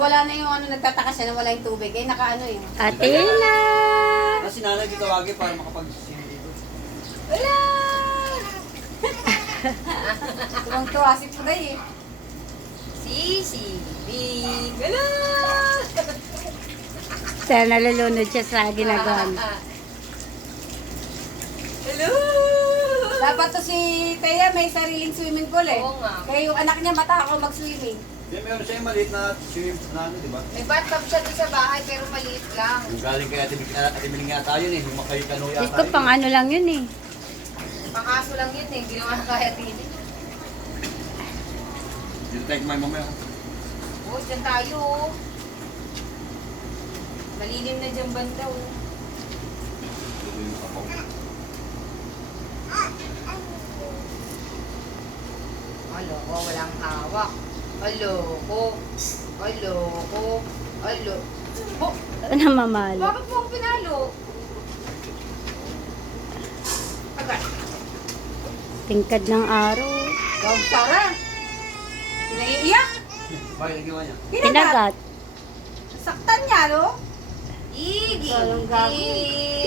Nawala na yung ano, nagtataka siya, nawala yung tubig. Eh, nakaano yun. Athena! Kasi nanay dito tawagin para makapag-sing dito. Wala! Tuwang-tuwa si Puday eh. Big. Gala! Sana nalulunod siya sa ginagawa. Hello! Dapat to si Thea may sariling swimming pool eh. Oo nga. Kaya yung anak niya matakaw mag-swimming. Di, meron siya yung maliit na swimming na ano, di ba? May bathtub siya doon sa bahay pero maliit lang. Yung galing kay Ate Miling yata yun eh. Yung makay kano yata. Diyos ko, pang ano lang yun eh. Pang-aso lang yun eh. Hindi naman kaya tili. Dito tayo kumain mamaya. Oh, dyan tayo. Malilim na dyan banda oh. Dito yung kapaw. Aloko, walang hawak. Aloko. Aloko. Oh, Namamalo. bakit mo ako pinalo? Agad. Tingkad ng araw. Gawag Sara. Pinaiiyak. Bakit ang ginawa niya? Kinagat. Pinagat. Saktan niya, no? Igi. Walang gago. Igi.